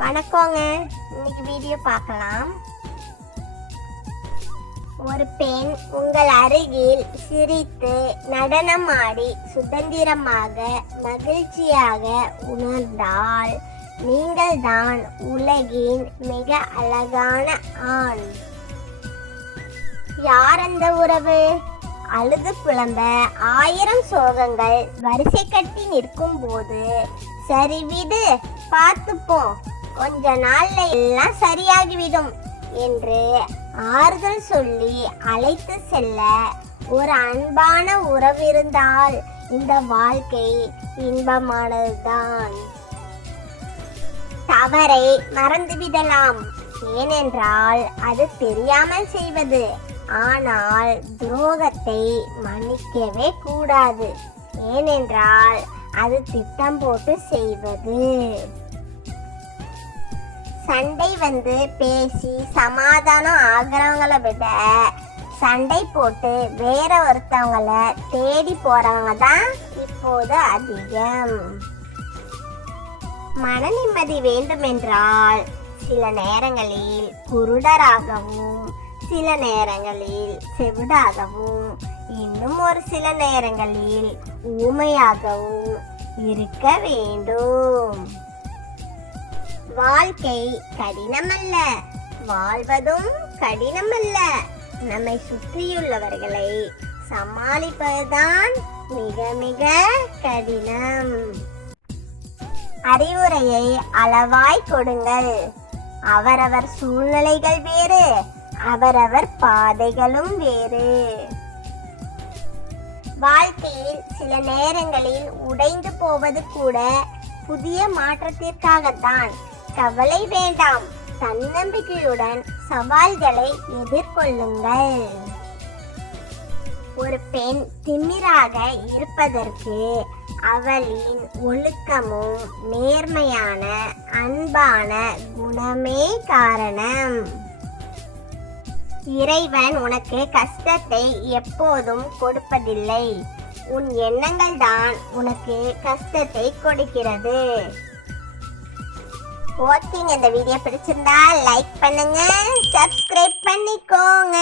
வணக்கங்க. இன்னைக்கு வீடியோ பார்க்கலாம். ஒரு பெண் உங்கள் அருகில் சிரித்து நடனமாடி சுதந்திரமாக மகிழ்ச்சியாக உணர்ந்தால் நீங்கள் தான் உலகின் மிக அழகான ஆண். யார் அந்த உறவு? அழுது புலம்ப 1000 சோகங்கள் வரிசை கட்டி நிற்கும் போது சரி விடு, பார்த்துப்போம், கொஞ்ச நாள்ல எல்லாம் சரியாகிவிடும் என்று ஆறுதல் சொல்லி அழைத்து செல்ல ஒரு அன்பான உறவு இருந்தால் இந்த வாழ்க்கை இன்பமானதுதான். தவறை மறந்துவிடலாம், ஏனென்றால் அது தெரியாமல் செய்வது. ஆனால் துரோகத்தை மன்னிக்கவே கூடாது, ஏனென்றால் அது திட்டம் போட்டு செய்வது. சண்டை வந்து பேசி சமாதானம் ஆகிறவங்கள விட சண்டை போட்டு வேற ஒருத்தவங்கள தேடி போறவங்க தான் இப்போது அதிகம். மன நிம்மதி வேண்டுமென்றால் சில நேரங்களில் குருடராகவும் சில நேரங்களில் செவிடாகவும் இன்னும் ஒரு சில நேரங்களில் ஊமையாகவும் இருக்க வேண்டும். வாழ்க்கை கடினமல்ல, வாழ்வதும் கடினமல்ல. நம்மை சுற்றியுள்ளவர்களை சமாளிப்பதுதான் மிக மிக கடினம். அறிவுரையை அளவாய் கொடுங்கள். அவரவர் சூழ்நிலைகள் வேறு, அவரவர் பாதைகளும் வேறு. வாழ்க்கையில் சில நேரங்களில் உடைந்து போவது கூட புதிய மாற்றத்திற்காகத்தான். கவலை வேண்டாம், தன்னம்பிக்கையுடன் சவால்களை எதிர்கொள்ளுங்கள். ஒரு பெண் திமிராக இருப்பதற்கு அவளின் ஒழுக்கமும் நேர்மையான அன்பான குணமே காரணம். இறைவன் உனக்கு கஷ்டத்தை எப்போதும் கொடுப்பதில்லை, உன் எண்ணங்கள் தான் உனக்கு கஷ்டத்தை கொடுக்கிறது. ஓகேங்க, இந்த வீடியோ பிடிச்சிருந்தா லைக் பண்ணுங்க, சப்ஸ்கிரைப் பண்ணிக்கோங்க.